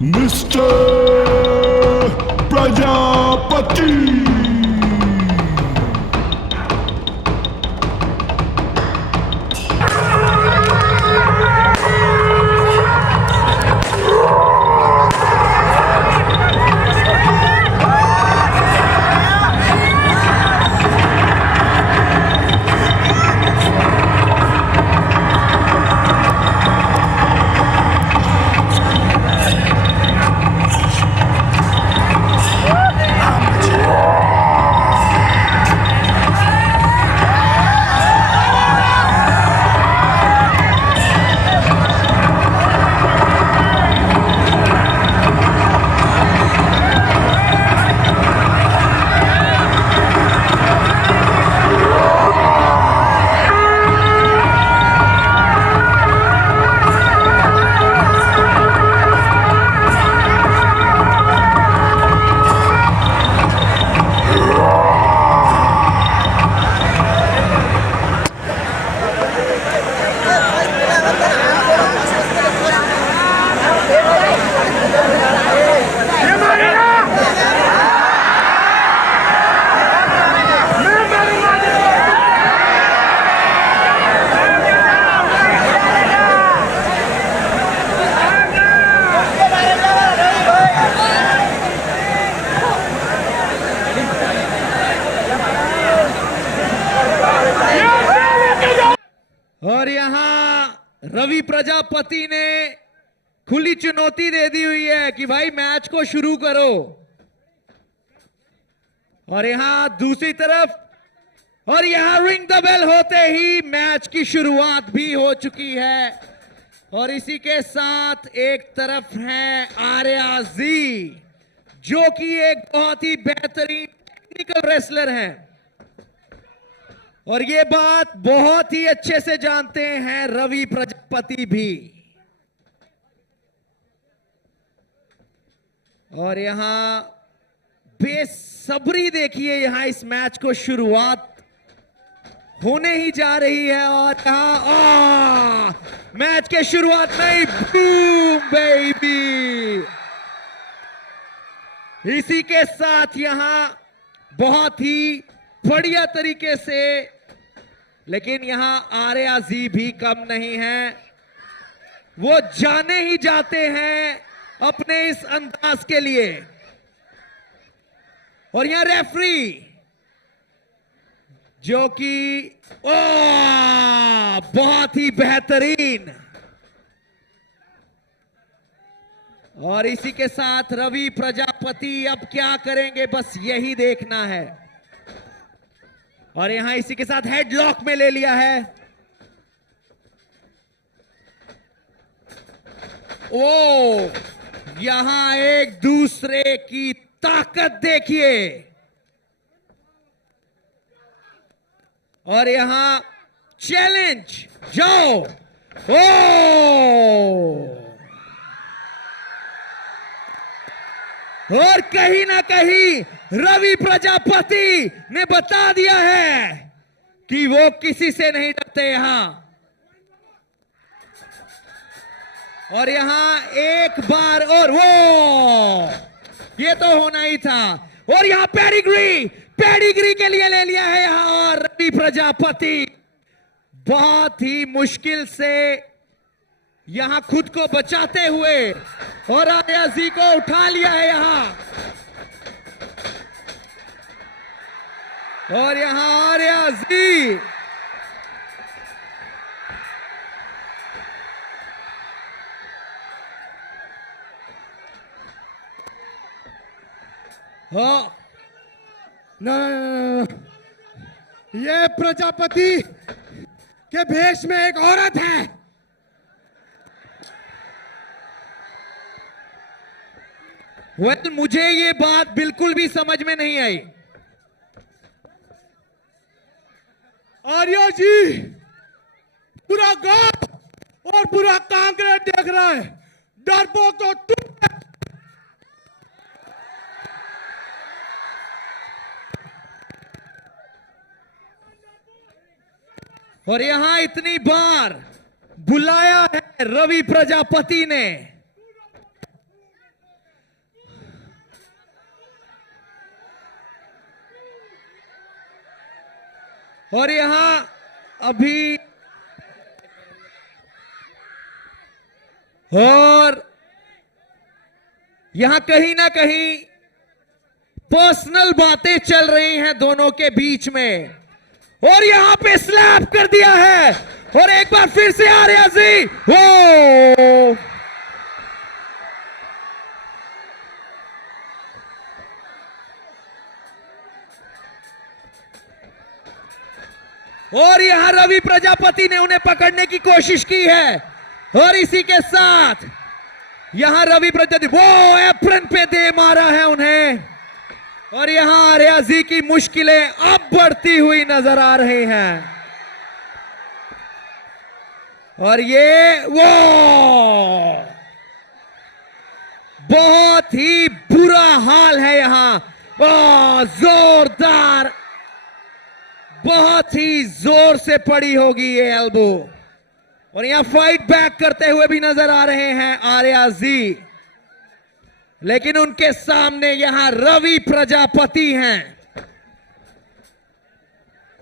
Mister Prajapati. और यहां रवि प्रजापति ने खुली चुनौती दे दी हुई है कि भाई मैच को शुरू करो। और यहां दूसरी तरफ और यहां रिंग द बेल होते ही मैच की शुरुआत भी हो चुकी है। और इसी के साथ एक तरफ है आर्या जी, जो कि एक बहुत ही बेहतरीन टेक्निकल रेसलर है और ये बात बहुत ही अच्छे से जानते हैं रवि प्रजापति भी। और यहां बेसब्री देखिए, यहां इस मैच को शुरुआत होने ही जा रही है। और यहां मैच के शुरुआत में बूम बेबी। इसी के साथ यहां बहुत ही बढ़िया तरीके से, लेकिन यहां आर्या जी भी कम नहीं है, वो जाने ही जाते हैं अपने इस अंदाज के लिए। और यहां रेफरी जो कि बहुत ही बेहतरीन। और इसी के साथ रवि प्रजापति अब क्या करेंगे, बस यही देखना है। और यहां इसी के साथ हेडलॉक में ले लिया है। ओ, यहां एक दूसरे की ताकत देखिए। और यहां चैलेंज जाओ। ओ, और कहीं ना कहीं रवि प्रजापति ने बता दिया है कि वो किसी से नहीं डरते यहां। और यहां एक बार और वो, ये तो होना ही था। और यहां पेडिग्री के लिए ले लिया है यहां। और रवि प्रजापति बहुत ही मुश्किल से यहां खुद को बचाते हुए और आर्या जी को उठा लिया है यहां। और यहां आर्या जी नो, ये प्रजापति के भेष में एक औरत है। वेल, मुझे ये बात बिल्कुल भी समझ में नहीं आई। आर्या जी, पूरा गांव और पूरा कांग्रेस देख रहा है, डरपोक तो तुम। और यहां इतनी बार बुलाया है रवि प्रजापति ने, और यहां अभी और यहां कहीं ना कहीं पर्सनल बातें चल रही हैं दोनों के बीच में, और यहां पे स्लैप कर दिया है, और एक बार फिर से आर्या जी, वो और यहां रवि प्रजापति ने उन्हें पकड़ने की कोशिश की है, और इसी के साथ यहां रवि प्रजापति वो एप्रन पे दे मारा है उन्हें, और यहां आर्या जी की मुश्किलें अब बढ़ती हुई नजर आ रही हैं, और ये वो बहुत ही बुरा हाल है यहां, जोरदार, बहुत ही जोर से पड़ी होगी ये एल्बो, और यहां फाइट बैक करते हुए भी नजर आ रहे हैं आर्या जी, लेकिन उनके सामने यहां रवि प्रजापति हैं,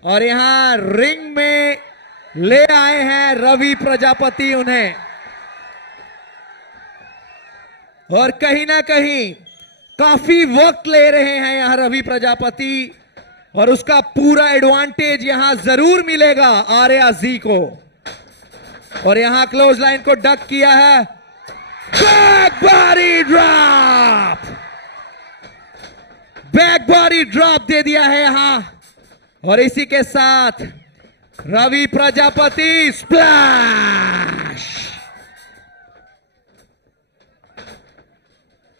और यहां रिंग में ले आए हैं रवि प्रजापति उन्हें, और कहीं ना कहीं काफी वक्त ले रहे हैं यहां रवि प्रजापति, और उसका पूरा एडवांटेज यहां जरूर मिलेगा आर्या जी को, और यहां क्लोज लाइन को डक किया है, back body drop, back body drop दे दिया है यहां, और इसी के साथ रवि प्रजापति स्प्लैश,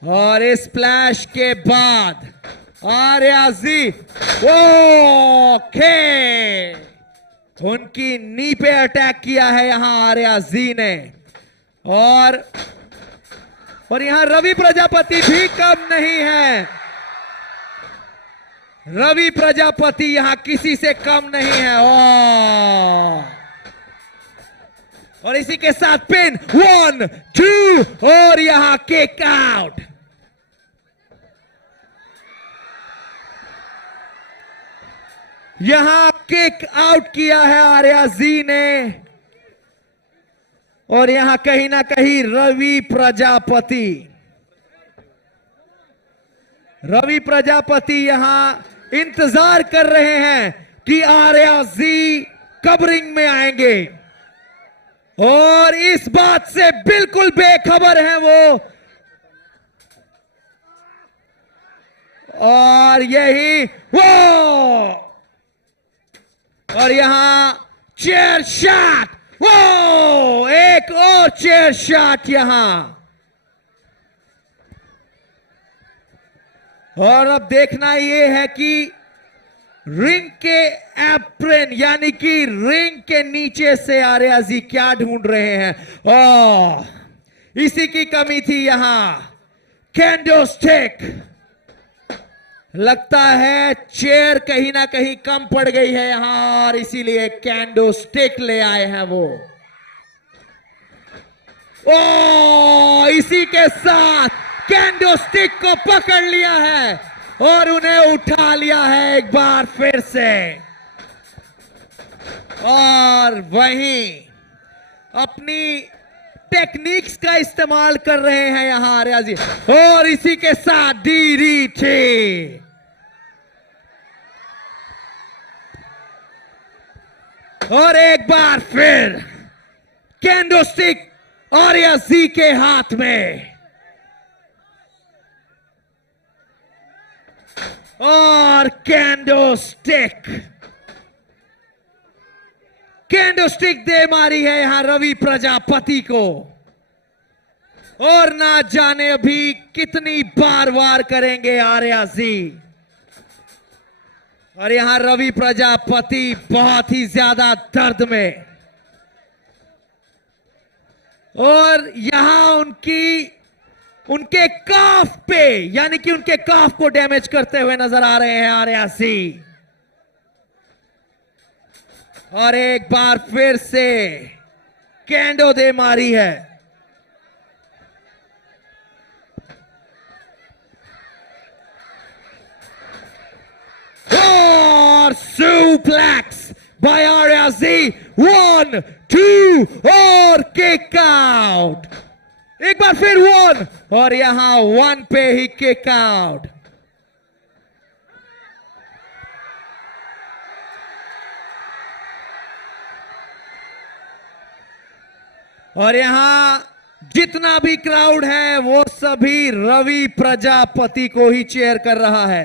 और इस स्प्लैश के बाद आर्या जी ओके, उनकी नी पे अटैक किया है यहां आर्या जी ने, और यहां रवि प्रजापति भी कम नहीं है, रवि प्रजापति यहां किसी से कम नहीं है, और इसी के साथ पिन 1 2, और यहां किक आउट, यहां किक आउट किया है आर्या जी ने, और यहां कहीं ना कहीं रवि प्रजापति यहां इंतजार कर रहे हैं कि आर्या जी कब रिंग में आएंगे, और इस बात से बिल्कुल बेखबर हैं वो, और यही वो, और यहां चेयर शॉट, वो एक और चेयर शॉट यहां, और अब देखना यह है कि रिंग के एप्रन यानी कि रिंग के नीचे से आर्या जी क्या ढूंढ रहे हैं, इसी की कमी थी यहां, कैंडो स्टिक, लगता है चेयर कहीं ना कहीं कम पड़ गई है यहां, और इसीलिए कैंडो स्टिक ले आए हैं वो, इसी के साथ कैंडो स्टिक को पकड़ लिया है, और उन्हें उठा लिया है एक बार फिर से, और वहीं अपनी टेक्निक्स का इस्तेमाल कर रहे हैं यहां आर्या जी, और इसी के साथ डीडीटी, और एक बार फिर कैंडो स्टिक आर्या जी के हाथ में, और कैंडो स्टिक कैंडोस्टिक दे मारी है यहां रवि प्रजापति को, और ना जाने अभी कितनी बार वार करेंगे आर्या जी। और यहां रवि प्रजापति बहुत ही ज्यादा दर्द में, और यहां उनके काफ पे, यानी कि उनके काफ को डैमेज करते हुए नजर आ रहे हैं आर्या सिंह। और एक बार फिर से कैंडो दे मारी है। और सुप्लेक्स बाय आर्या सिंह, 1 2 और किक आउट। एक बार फिर 1 और यहां 1 पे ही किक आउट। और यहां जितना भी क्राउड है वो सभी रवि प्रजापति को ही चीयर कर रहा है।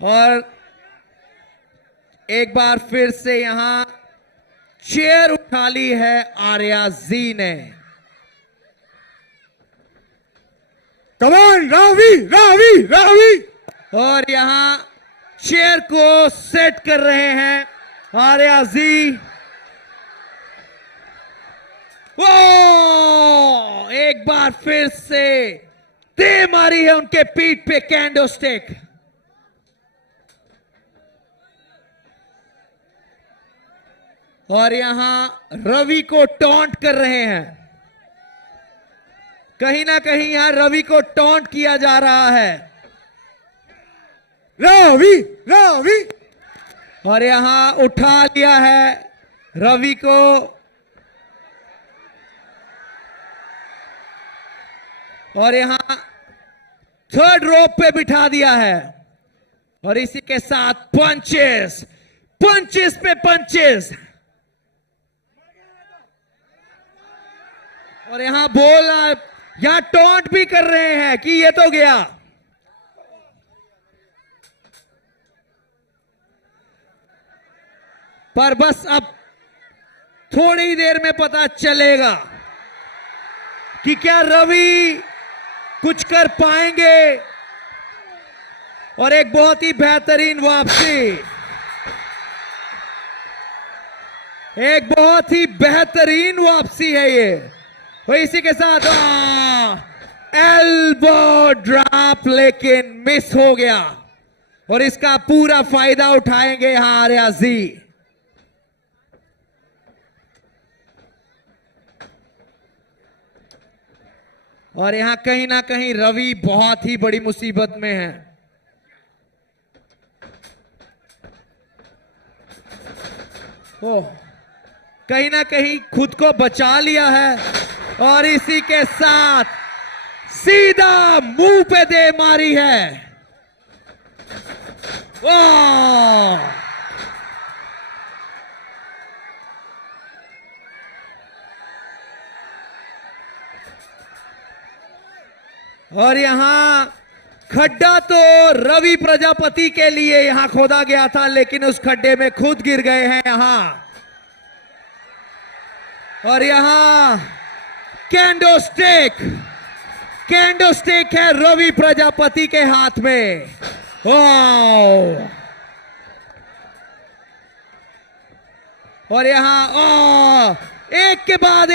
और एक बार फिर से यहां चेयर उठा ली है आर्या जी ने। कमान रावी रावी रावी। और यहां चेयर को सेट कर रहे हैं आर्या जी। वो एक बार फिर से दे मारी है उनके पीठ पे कैंडोस्टिक। और यहां रवि को टॉन्ट कर रहे हैं, कहीं ना कहीं यहां रवि को टॉन्ट किया जा रहा है। रावी रावी। और यहां उठा लिया है रवि को। और यहां थर्ड रोप पे बिठा दिया है। और इसी के साथ पंचेस पंचेस पे पंचेस। और यहां यहां टॉन्ट भी कर रहे हैं कि ये तो गया। पर बस अब थोड़ी देर में पता चलेगा कि क्या रवि कुछ कर पाएंगे। और एक बहुत ही बेहतरीन वापसी, एक बहुत ही बेहतरीन वापसी है ये। और इसी के साथ एल्बो ड्रॉप, लेकिन मिस हो गया। और इसका पूरा फायदा उठाएंगे यहां आर्या जी। और यहां कहीं ना कहीं रवि बहुत ही बड़ी मुसीबत में है। ओह, कहीं ना कहीं खुद को बचा लिया है। और इसी के साथ सीधा मुंह पे दे मारी है। ओह, और यहां खड्डा तो रवि प्रजापति के लिए यहां खोदा गया था, लेकिन उस खड्डे में खुद गिर गए हैं यहां। और यहां कैंडोस्टिक है रवि प्रजापति के हाथ में। ओह, और यहां एक के बाद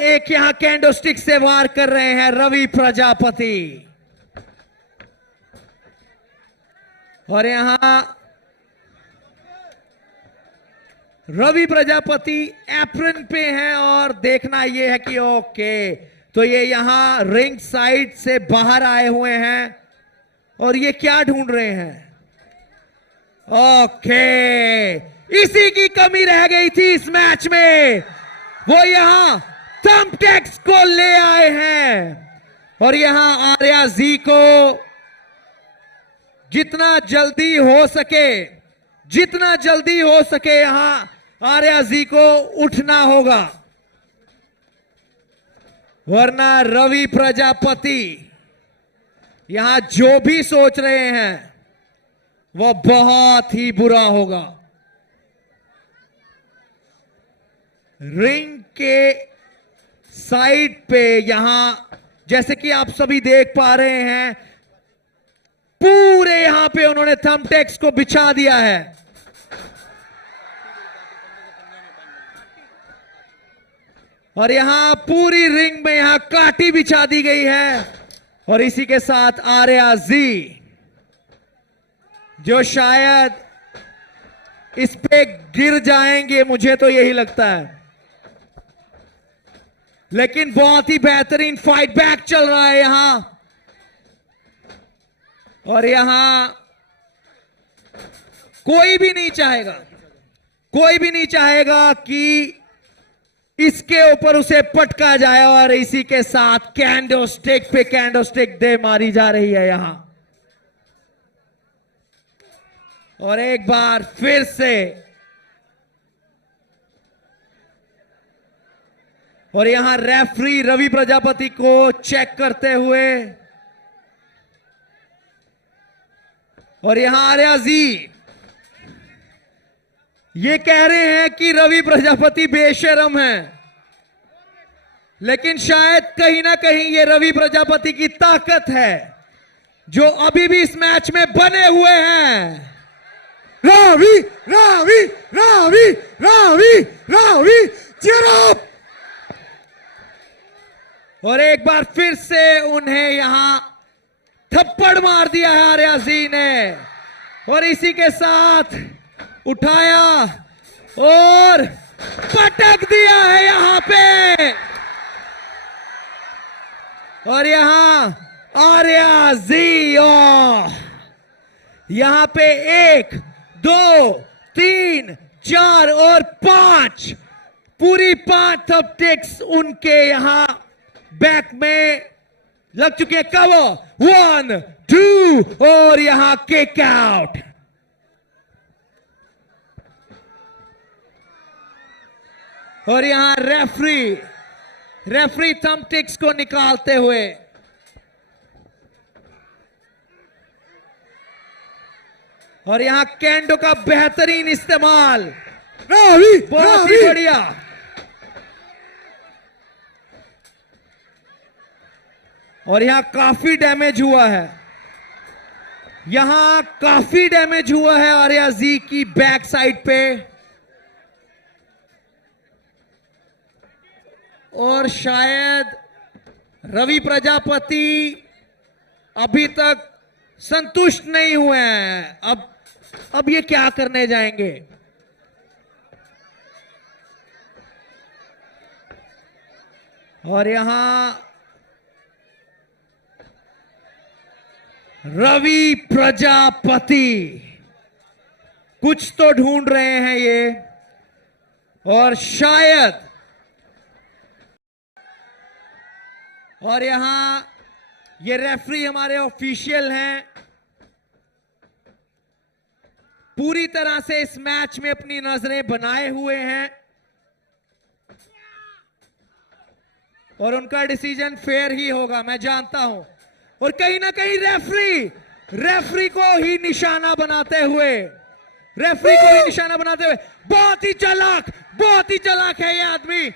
एक यहां कैंडोस्टिक से वार कर रहे हैं रवि प्रजापति। और यहां रवि प्रजापति एप्रन पे हैं। और देखना यह है कि ओके, तो ये यहां रिंग साइड से बाहर आए हुए हैं। और ये क्या ढूंढ रहे हैं? ओके, इसी की कमी रह गई थी इस मैच में। वो यहां थंबटेक्स को ले आए हैं। और यहां आर्या जी को जितना जल्दी हो सके यहां आर्या जी को उठना होगा, वरना रवि प्रजापति यहां जो भी सोच रहे हैं वो बहुत ही बुरा होगा। रिंग के साइड पे यहां जैसे कि आप सभी देख पा रहे हैं, पूरे यहां पे उन्होंने थंबटेक्स को बिछा दिया है। और यहां पूरी रिंग में यहां काटी बिछा दी गई है। और इसी के साथ आर्या जी, जो शायद इस पे गिर जाएंगे, मुझे तो यही लगता है। लेकिन बहुत ही बेहतरीन फाइट बैक चल रहा है यहां। और यहां कोई भी नहीं चाहेगा कि इसके ऊपर उसे पटका जाए। और इसी के साथ कैंडो स्टिक पे कैंडो स्टिक दे मारी जा रही है यहां। और एक बार फिर से, और यहां रेफरी रवि प्रजापति को चेक करते हुए, और यहां आर्या जी ये कह रहे हैं कि रवि प्रजापति बेशरम है, लेकिन शायद कहीं ना कहीं ये रवि प्रजापति की ताकत है जो अभी भी इस मैच में बने हुए हैं। Ravi Ravi Ravi Ravi Ravi cheer up! और एक बार फिर से उन्हें यहां थप्पड़ मार दिया है आर्या जी ने। और इसी के साथ उठाया और पटक दिया है यहां पे। और यहां आर्या जी यहां पे 1 2 3 4 और 5 पूरी 5 थंबटेक्स उनके यहां बैक में लग चुके हैं। कवर 1 2 और यहां किक आउट। और यहां रेफरी थंबटेक्स को निकालते हुए, और यहां कैंडो का बेहतरीन इस्तेमाल। रवि बहुत ही रवि बढ़िया। और यहां काफी डैमेज हुआ है, यहां काफी डैमेज हुआ है आर्या जी की बैक साइड पे। और शायद रवि प्रजापति अभी तक संतुष्ट नहीं हुए हैं। अब ये क्या करने जाएंगे? और यहां रवि प्रजापति कुछ तो ढूंढ रहे हैं ये, और शायद, और यहां ये रेफरी हमारे ऑफिशियल हैं, पूरी तरह से इस मैच में अपनी नजरें बनाए हुए हैं और उनका डिसीजन फेयर ही होगा, मैं जानता हूं। और कहीं ना कहीं रेफरी को ही निशाना बनाते हुए, बहुत ही चालाक है ये आदमी।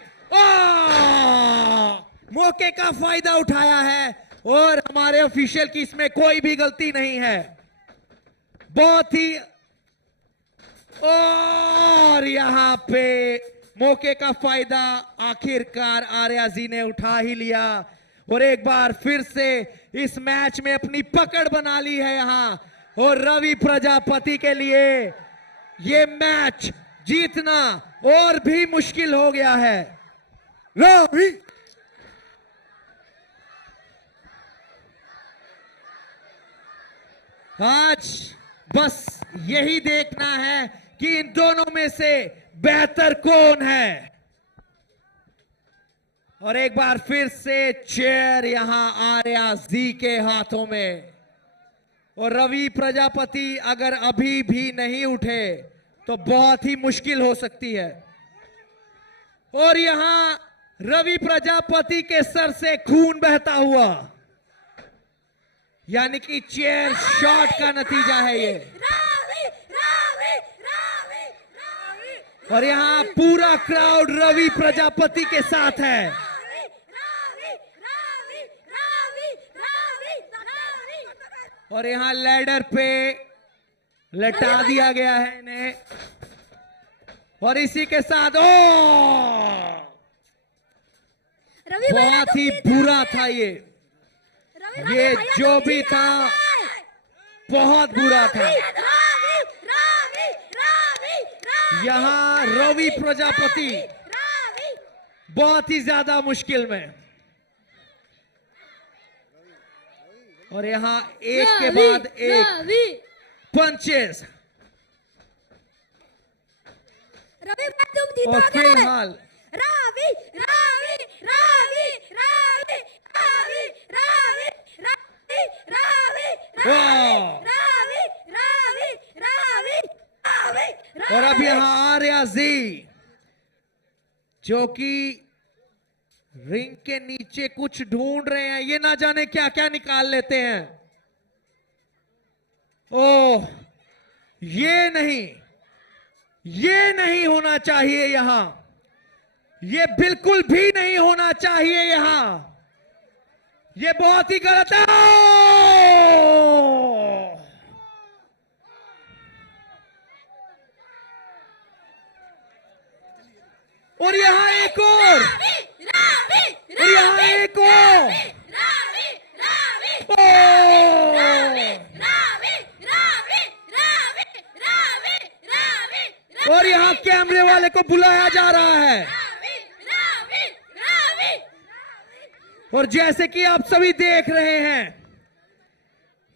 मौके का फायदा उठाया है और हमारे ऑफिशियल की इसमें कोई भी गलती नहीं है। बहुत ही, और यहां पे मौके का फायदा आखिरकार आर्या जी ने उठा ही लिया और एक बार फिर से इस मैच में अपनी पकड़ बना ली है यहां। और रवि प्रजापति के लिए ये मैच जीतना और भी मुश्किल हो गया है। रवि आज बस यही देखना है कि इन दोनों में से बेहतर कौन है। और एक बार फिर से चेयर यहां आर्या जी के हाथों में, और रवि प्रजापति अगर अभी भी नहीं उठे तो बहुत ही मुश्किल हो सकती है। और यहां रवि प्रजापति के सर से खून बहता हुआ, यानी कि चेयर शॉट का नतीजा है ये। और यहाँ पूरा क्राउड रवि प्रजापति के साथ है। और यहाँ लैडर पे लटा दिया गया है इन्हें। और इसी के साथ बहुत ही बुरा था ये जो भी था बहुत बुरा था। यहाँ रवि प्रजापति बहुत ही ज्यादा मुश्किल में। और यहाँ एक के बाद एक पंचेस। और फिलहाल और अब यहाँ आर्या जी जो कि रिंग के नीचे कुछ ढूंढ रहे हैं, ये ना जाने क्या क्या निकाल लेते हैं। ओह, ये नहीं होना चाहिए यहां, ये बिल्कुल भी नहीं होना चाहिए यहां, ये बहुत ही गलत है। और यहाँ एक और और यहाँ कैमरे वाले को बुलाया जा रहा है। और जैसे कि आप सभी देख रहे हैं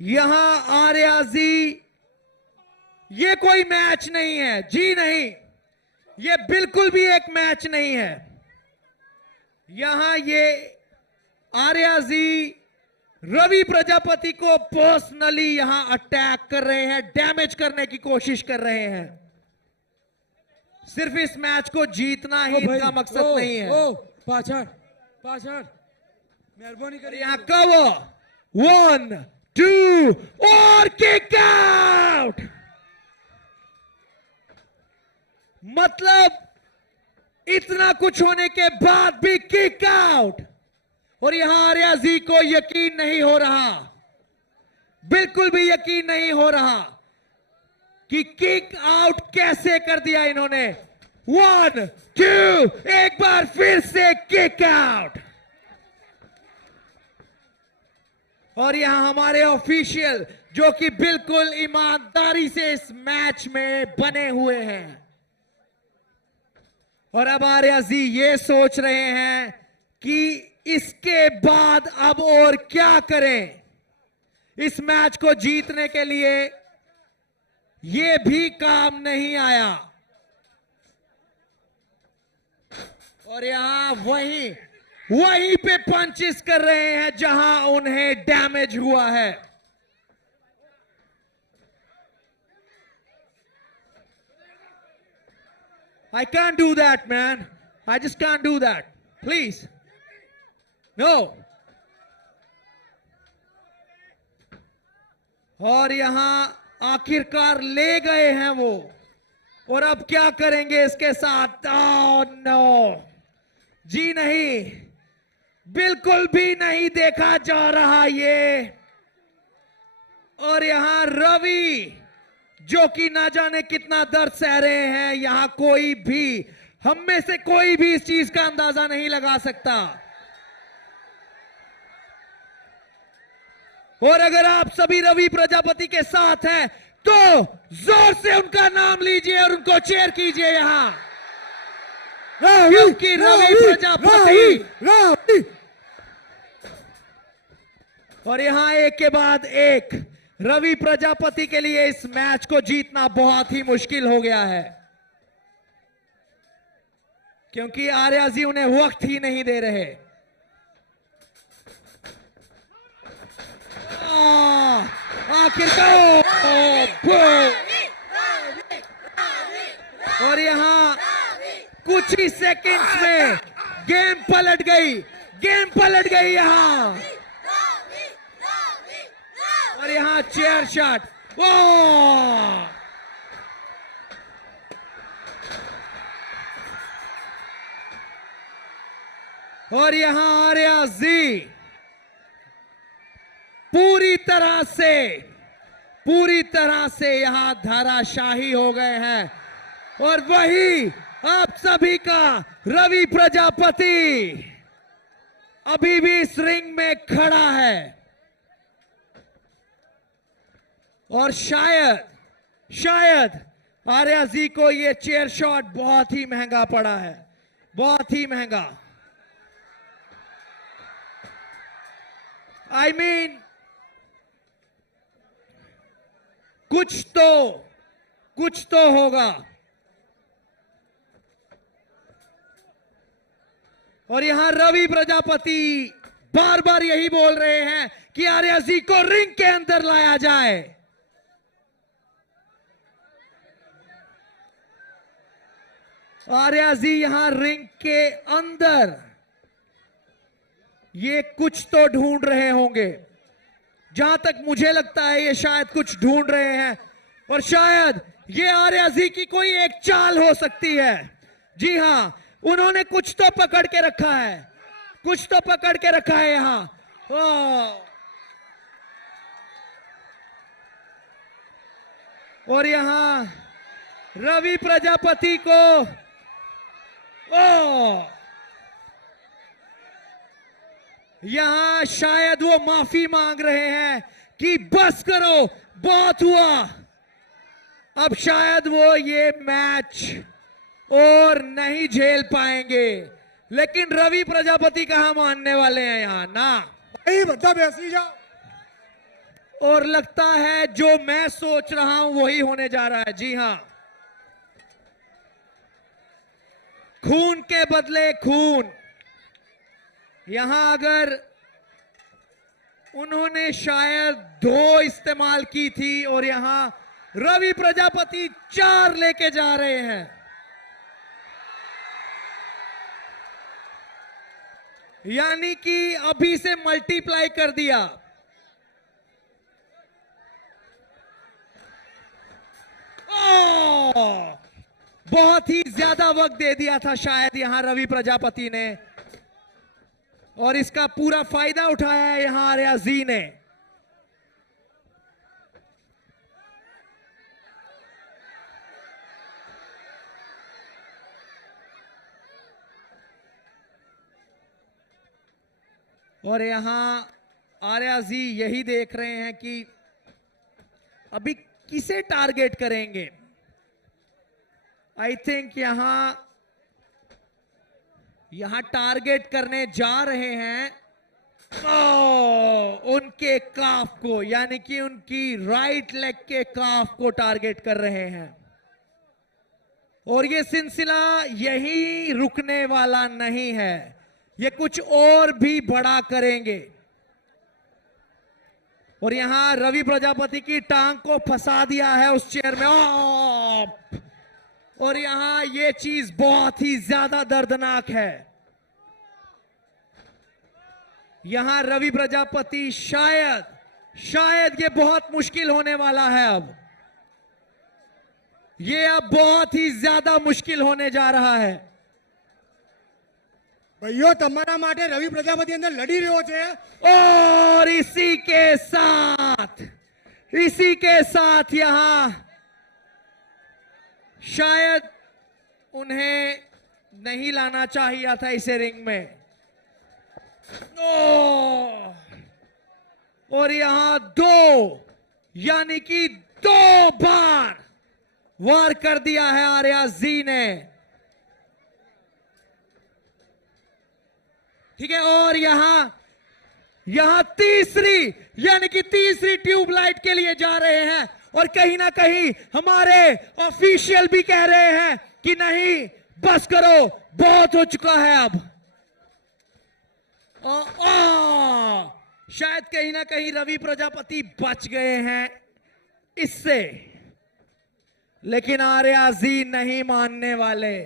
यहां आर्या जी, ये कोई मैच नहीं है जी, नहीं, ये बिल्कुल भी एक मैच नहीं है। यहां ये आर्या जी रवि प्रजापति को पर्सनली यहां अटैक कर रहे हैं, डैमेज करने की कोशिश कर रहे हैं। सिर्फ इस मैच को जीतना ही इनका मकसद नहीं है। पाछड़ मेहरबानी करिए। यहाँ कवर 1 2 और किक आउट। मतलब इतना कुछ होने के बाद भी किक आउट। और यहां आर्या जी को यकीन नहीं हो रहा, बिल्कुल भी यकीन नहीं हो रहा कि किक आउट कैसे कर दिया इन्होंने। 1 2 एक बार फिर से किक आउट। और यहां हमारे ऑफिशियल जो कि बिल्कुल ईमानदारी से इस मैच में बने हुए हैं। और अब आर्या जी ये सोच रहे हैं कि इसके बाद अब और क्या करें। इस मैच को जीतने के लिए ये भी काम नहीं आया। और यहां वहीं पे पंचेस कर रहे हैं जहां उन्हें डैमेज हुआ है। I can't do that, man. I just can't do that. Please. No. और यहां आखिरकार ले गए हैं वो। और अब क्या करेंगे इसके साथ? ओह नो, जी नहीं, बिल्कुल भी नहीं देखा जा रहा ये। और यहां रवि जो कि ना जाने कितना दर्द सह रहे हैं, यहां कोई भी, हम में से कोई भी इस चीज का अंदाजा नहीं लगा सकता। और अगर आप सभी रवि प्रजापति के साथ हैं तो जोर से उनका नाम लीजिए और उनको चेयर कीजिए यहां, क्योंकि रवि प्रजापति। और यहां एक के बाद एक रवि प्रजापति के लिए इस मैच को जीतना बहुत ही मुश्किल हो गया है, क्योंकि आर्या जी उन्हें वक्त ही नहीं दे रहे। आखिरकार और यहां कुछ ही सेकंड्स में गेम पलट गई यहां। और यहां चेयर शॉट। और यहां आर्या जी पूरी तरह से यहां धाराशाही हो गए हैं। और वही आप सभी का रवि प्रजापति अभी भी इस रिंग में खड़ा है। और शायद आर्या जी को ये चेयर शॉट बहुत ही महंगा पड़ा है, बहुत ही महंगा। I mean, कुछ तो होगा। और यहां रवि प्रजापति बार बार यही बोल रहे हैं कि आर्या जी को रिंग के अंदर लाया जाए। आर्या जी यहां रिंग के अंदर ये कुछ तो ढूंढ रहे होंगे। जहां तक मुझे लगता है ये शायद कुछ ढूंढ रहे हैं। और शायद ये आर्या जी की कोई एक चाल हो सकती है। जी हां, उन्होंने कुछ तो पकड़ के रखा है, कुछ तो पकड़ के रखा है यहां। और यहां रवि प्रजापति को यहां शायद वो माफी मांग रहे हैं कि बस करो, बहुत हुआ। अब शायद वो ये मैच और नहीं झेल पाएंगे। लेकिन रवि प्रजापति कहां मानने वाले हैं यहां ना। भाई बता बेसी जा। और लगता है जो मैं सोच रहा हूं वही होने जा रहा है। जी हां, खून के बदले खून। यहां अगर उन्होंने शायद 2 इस्तेमाल की थी और यहां रवि प्रजापति 4 लेके जा रहे हैं। यानी कि अभी से मल्टीप्लाई कर दिया। बहुत ही ज्यादा वक्त दे दिया था शायद यहां रवि प्रजापति ने। और इसका पूरा फायदा उठाया है यहां आर्या जी ने। और यहां आर्या जी यही देख रहे हैं कि अभी किसे टारगेट करेंगे। आई थिंक यहां टारगेट करने जा रहे हैं उनके काफ को, यानी कि उनकी राइट लेग के काफ को टारगेट कर रहे हैं। और ये सिलसिला यही रुकने वाला नहीं है, ये कुछ और भी बड़ा करेंगे। और यहां रवि प्रजापति की टांग को फंसा दिया है उस चेयर में। और यहां ये चीज बहुत ही ज्यादा दर्दनाक है। यहां रवि प्रजापति शायद ये बहुत मुश्किल होने वाला है। अब बहुत ही ज्यादा मुश्किल होने जा रहा है। भाइयों તમારા માટે રવિ પ્રજાપતિ અંદર લડી રહ્યો છે। और इसी के साथ यहां शायद उन्हें नहीं लाना चाहिए था इसे रिंग में। और यहां 2 यानी कि 2 बार वार कर दिया है आर्या जी ने। ठीक है, और यहां तीसरी यानी कि तीसरी ट्यूबलाइट के लिए जा रहे हैं। और कहीं ना कहीं हमारे ऑफिशियल भी कह रहे हैं कि नहीं, बस करो, बहुत हो चुका है अब। शायद कहीं ना कहीं रवि प्रजापति बच गए हैं इससे। लेकिन आर्या जी नहीं मानने वाले,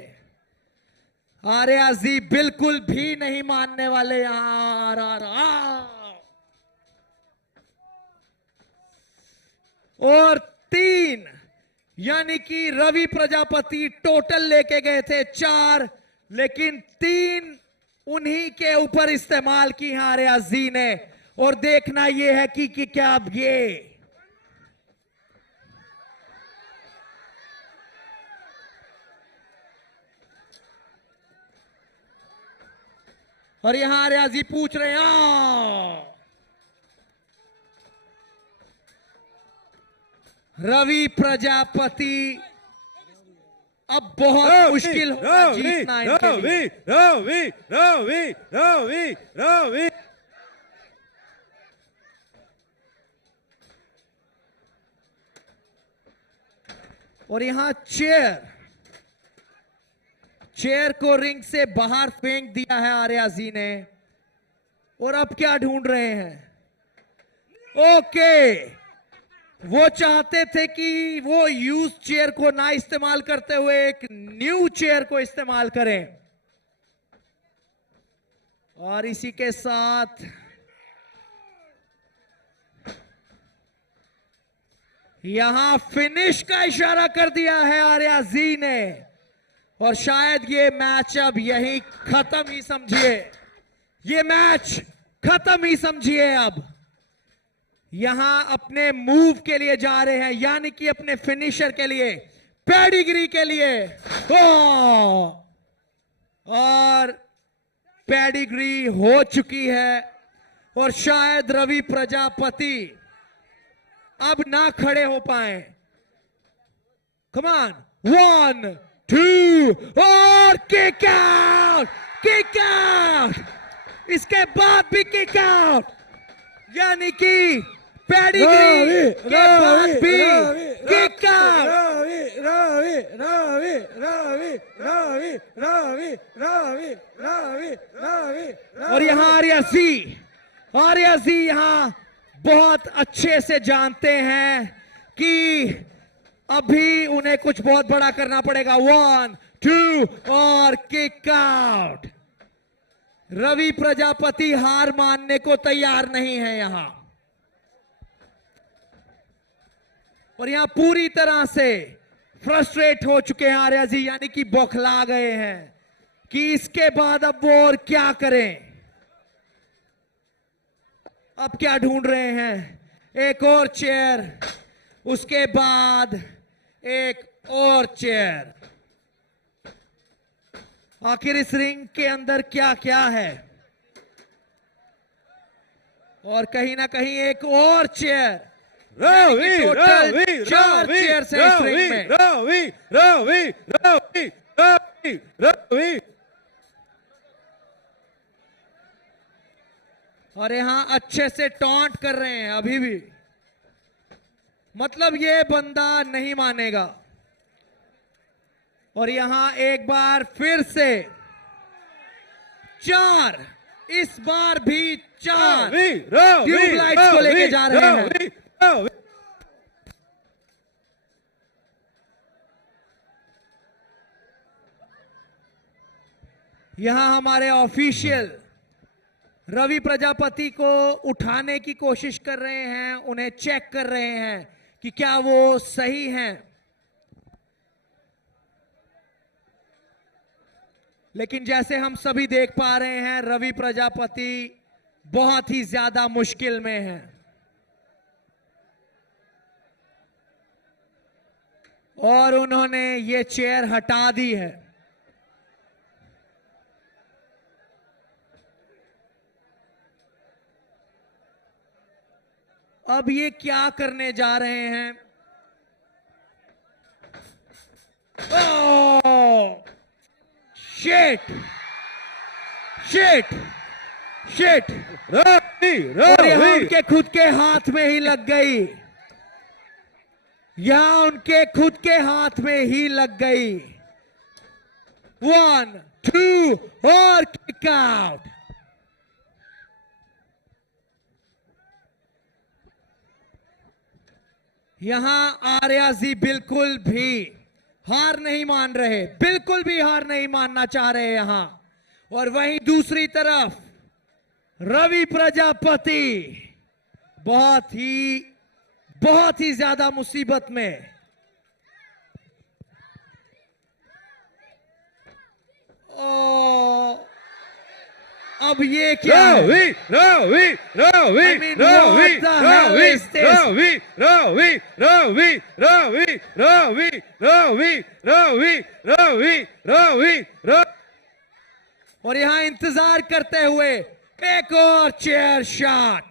आर्या जी बिल्कुल भी नहीं मानने वाले। और 3 यानी कि रवि प्रजापति टोटल लेके गए थे 4, लेकिन 3 उन्हीं के ऊपर इस्तेमाल की है आर्या जी ने। और देखना यह है कि क्या अब ये और यहां आर्या जी पूछ रहे हैं रवि प्रजापति अब बहुत मुश्किल होगा जीतना इनके लिए। रवि रवि रवि रवि और यहां चेयर को रिंग से बाहर फेंक दिया है आर्या जी ने। और अब क्या ढूंढ रहे हैं? ओके, वो चाहते थे कि वो यूज चेयर को ना इस्तेमाल करते हुए एक न्यू चेयर को इस्तेमाल करें। और इसी के साथ यहां फिनिश का इशारा कर दिया है आर्या जी ने। और शायद ये मैच अब यही खत्म ही समझिए, ये मैच खत्म ही समझिए। अब यहां अपने मूव के लिए जा रहे हैं, यानी कि अपने फिनिशर के लिए, पेडिग्री के लिए। और पेडिग्री हो चुकी है और शायद रवि प्रजापति अब ना खड़े हो पाए। कमान 1 2 और किक आउट, किक आउट। इसके बाद भी किक आउट, यानी कि पेडिग्री के बाद भी किक आउट। रवि रवि रवि रवि रवि रवि रवि रवि रवि और यहां आर्या जी यहां बहुत अच्छे से जानते हैं कि अभी उन्हें कुछ बहुत बड़ा करना पड़ेगा। 1 2 और किक आउट। रवि प्रजापति हार मानने को तैयार नहीं है यहां। और यहां पूरी तरह से फ्रस्ट्रेट हो चुके हैं आर्या जी, यानी कि बौखला गए हैं कि इसके बाद अब वो और क्या करें। अब क्या ढूंढ रहे हैं? एक और चेयर, उसके बाद एक और चेयर। आखिर इस रिंग के अंदर क्या क्या है? और कहीं ना कहीं एक और चेयर। रवि टोटल रवि 4 रवि चेयर्स हैं इस रिंग में। रवि रवि रवि रवि रवि। और यहां अच्छे से टॉन्ट कर रहे हैं अभी भी, मतलब ये बंदा नहीं मानेगा। और यहां एक बार फिर से 4, इस बार भी 4 ट्यूबलाइट्स को लेके जा रहे हैं। यहां हमारे ऑफिशियल रवि प्रजापति को उठाने की कोशिश कर रहे हैं, उन्हें चेक कर रहे हैं कि क्या वो सही हैं। लेकिन जैसे हम सभी देख पा रहे हैं, रवि प्रजापति बहुत ही ज्यादा मुश्किल में हैं। और उन्होंने ये चेयर हटा दी है। अब ये क्या करने जा रहे हैं? Oh shit shit shit. और यहां उनके खुद के हाथ में ही लग गई, यहां उनके खुद के हाथ में ही लग गई। 1 2 और किक आउट। यहां आर्या जी बिल्कुल भी हार नहीं मान रहे, बिल्कुल भी हार नहीं मानना चाह रहे यहां। और वहीं दूसरी तरफ रवि प्रजापति बहुत ही ज्यादा मुसीबत में। अब ये क्या है? Ravi, Ravi, Ravi, I mean, Ravi, what the hell Ravi, is this? Ravi, Ravi, Ravi, Ravi, Ravi, Ravi, Ravi, Ravi, Ravi, Ravi. और यहां इंतजार करते हुए एक और चेयर शॉट।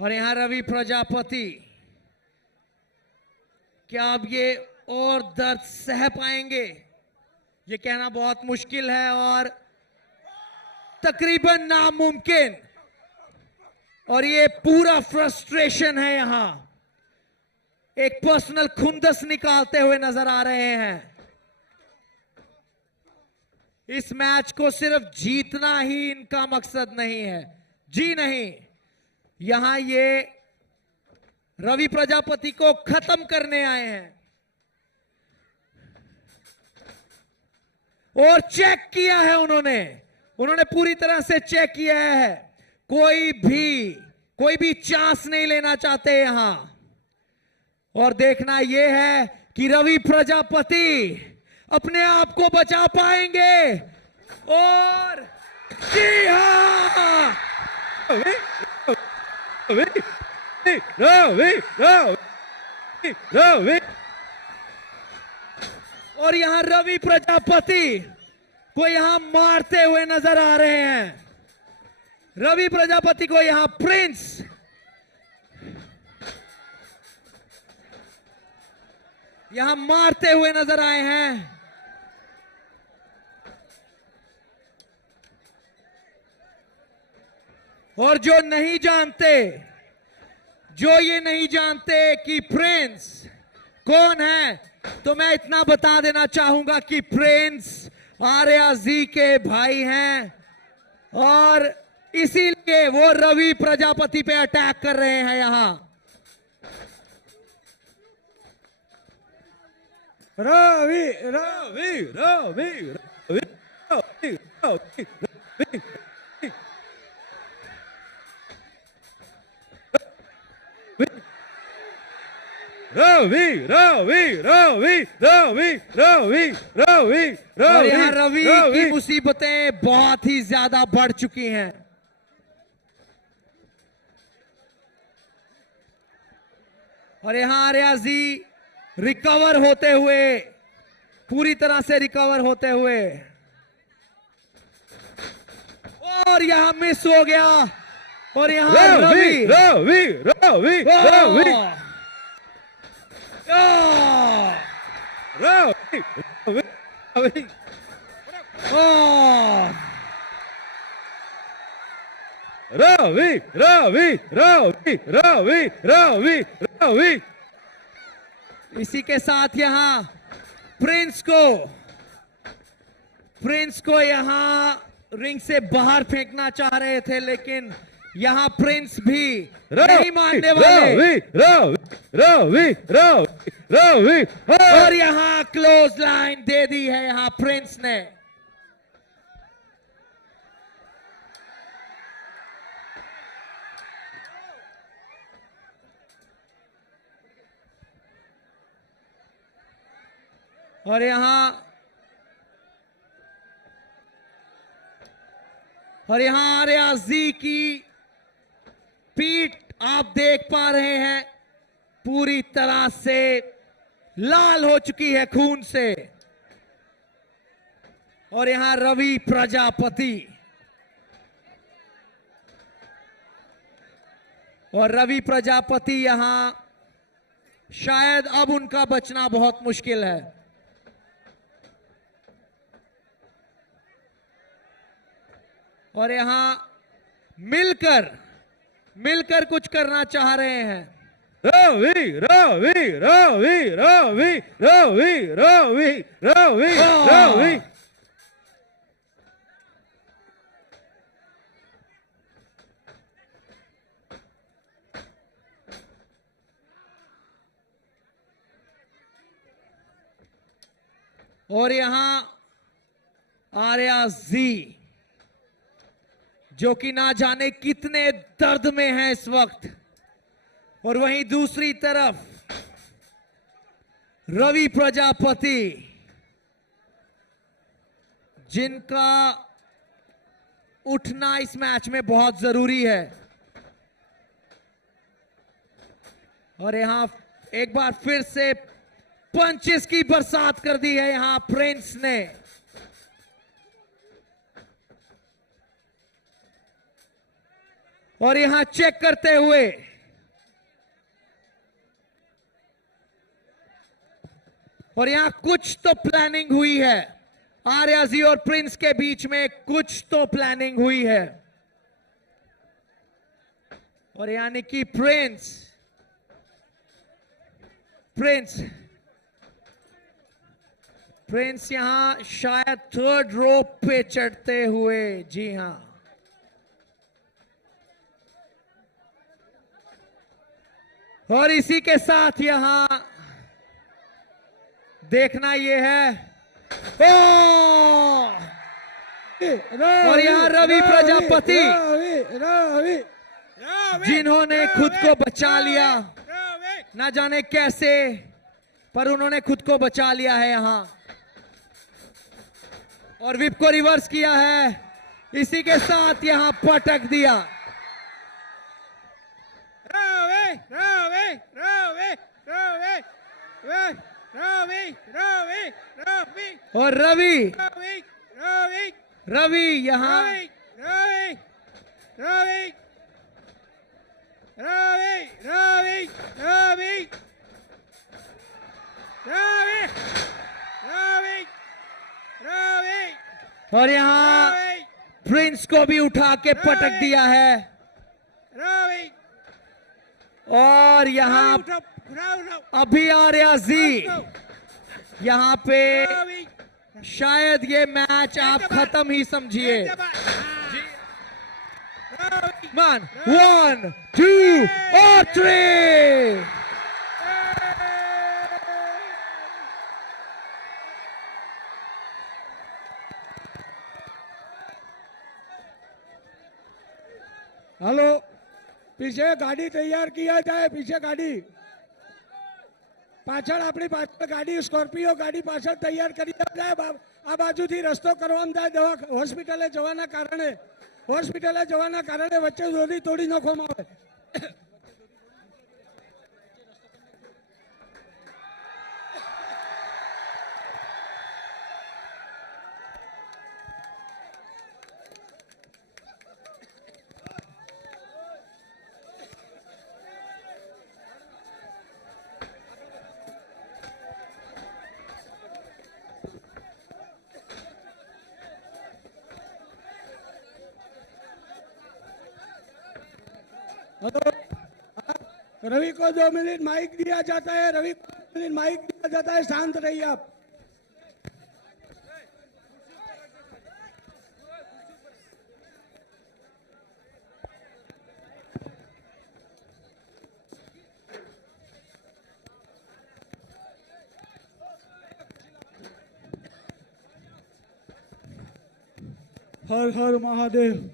और यहां रवि प्रजापति, क्या अब ये और दर्द सह पाएंगे? ये कहना बहुत मुश्किल है और तकरीबन नामुमकिन। और ये पूरा फ्रस्ट्रेशन है, यहां एक पर्सनल खुंदस निकालते हुए नजर आ रहे हैं। इस मैच को सिर्फ जीतना ही इनका मकसद नहीं है, जी नहीं, यहां ये रवि प्रजापति को खत्म करने आए हैं। और चेक किया है उन्होंने पूरी तरह से चेक किया है। कोई भी चांस नहीं लेना चाहते यहां। और देखना यह है कि रवि प्रजापति अपने आप को बचा पाएंगे। और जी हां, Ravi, Ravi, Ravi. और यहां रवि प्रजापति को यहां मारते हुए नजर आ रहे हैं। रवि प्रजापति को यहां प्रिंस यहां मारते हुए नजर आए हैं। और जो ये नहीं जानते कि प्रिंस कौन है, तो मैं इतना बता देना चाहूंगा कि प्रिंस आर्या जी के भाई हैं। और इसीलिए वो रवि प्रजापति पे अटैक कर रहे हैं यहां। Ravi, Ravi, Ravi, Ravi, Ravi, Ravi, Ravi. Ravi, Ravi, Ravi, Ravi, Ravi, Ravi, और यहां Ravi, रवि की मुसीबतें बहुत ही ज्यादा बढ़ चुकी हैं। और यहां आर्या जी रिकवर होते हुए, पूरी तरह से रिकवर होते हुए, और यहां मिस हो गया। और यहां Ravi, Ravi, Ravi, Ravi, Ravi, Ravi. Ravi, Ravi, Ravi, Ravi, Ravi, Ravi. इसी के साथ यहां प्रिंस को यहां रिंग से बाहर फेंकना चाह रहे थे, लेकिन यहां प्रिंस भी नहीं मानने वाले। Ravi, Ravi, Ravi, Ravi. और यहां क्लोज लाइन दे दी है यहां प्रिंस ने। और यहां आर्या जी की पीठ आप देख पा रहे हैं, पूरी तरह से लाल हो चुकी है खून से। और यहां रवि प्रजापति, यहां शायद अब उनका बचना बहुत मुश्किल है। और यहां मिलकर कुछ करना चाह रहे हैं। Ravi, Ravi, Ravi, Ravi, Ravi, Ravi, Ravi, Ravi. और यहां आर्या जी, जो कि ना जाने कितने दर्द में है इस वक्त, और वहीं दूसरी तरफ रवि प्रजापति, जिनका उठना इस मैच में बहुत जरूरी है। और यहां एक बार फिर से पंचेस की बरसात कर दी है यहां प्रिंस ने। और यहां चेक करते हुए और यहां कुछ तो प्लानिंग हुई है, आर्याजी और प्रिंस के बीच में कुछ तो प्लानिंग हुई है। और यानी कि प्रिंस यहां शायद थर्ड रोप पे चढ़ते हुए, जी हां। और इसी के साथ यहां देखना यह है, और यहां रवि प्रजापति जिन्होंने खुद को बचा लिया, ना जाने कैसे, पर उन्होंने खुद को बचा लिया है यहां और विप को रिवर्स किया है। इसी के साथ यहां पटक दिया। और रवि यहां और यहां प्रिंस को भी उठा के पटक दिया है। और यहां अभी आर्याजी यहां पे शायद ये मैच आप खत्म ही समझिए। 1 2 और 3। हेलो, पीछे गाड़ी तैयार किया जाए, पीछे गाड़ी પાછળ આપણી પાછળ ગાડી સ્કોર્પિયો ગાડી પાછળ તૈયાર કરી જાય। આ બાજુથી રસ્તો કરવામાં જાય, દવા હોસ્પિટલે જવાના કારણે વચ્ચે દોરી તોડી નાખવામાં આવે। रवि को 2 मिनट माइक दिया जाता है, रवि को 2 मिनट माइक दिया जाता है, शांत रहिए आप। हर हर महादेव।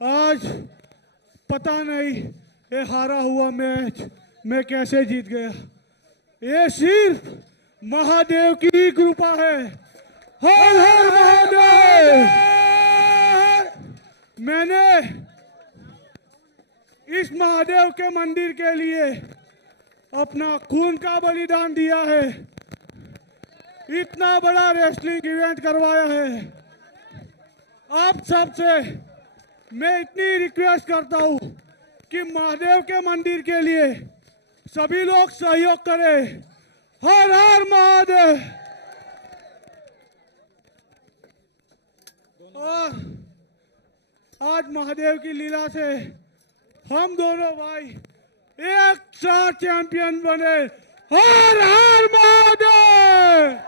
आज पता नहीं ये हारा हुआ मैच मैं कैसे जीत गया। ये सिर्फ महादेव की कृपा है। हर हर महादेव। मैंने इस महादेव के मंदिर के लिए अपना खून का बलिदान दिया है, इतना बड़ा रेसलिंग इवेंट करवाया है। आप सबसे मैं इतनी रिक्वेस्ट करता हूं कि महादेव के मंदिर के लिए सभी लोग सहयोग करें। हर हर महादेव। और आज महादेव की लीला से हम दोनों भाई एक साथ चैंपियन बने। हर हर महादेव।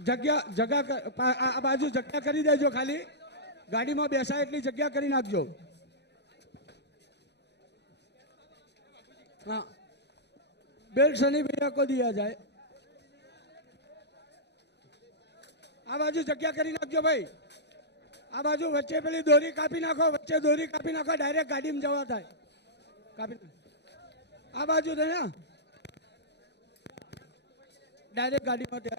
जगह आ बाजू जगह करी देजो खाली। ગાડીમાં બેસાય એટલી જગ્યા કરી નાખજો. हाँ, बेल्ट सनी भैया को दिया जाए. आ बाजू जग्या करी नाखजो भाई. आ बाजू वच्चे पेली दोरी कापी नाखो, वच्चे दोरी कापी नाखो, डायरेक्ट गाड़ी में जवा थाय. कापी आ बाजू दे ना, डायरेक्ट गाड़ी में दे.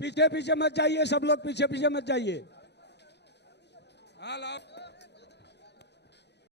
पीछे पीछे मत जाइए, सब लोग पीछे पीछे मत जाइए.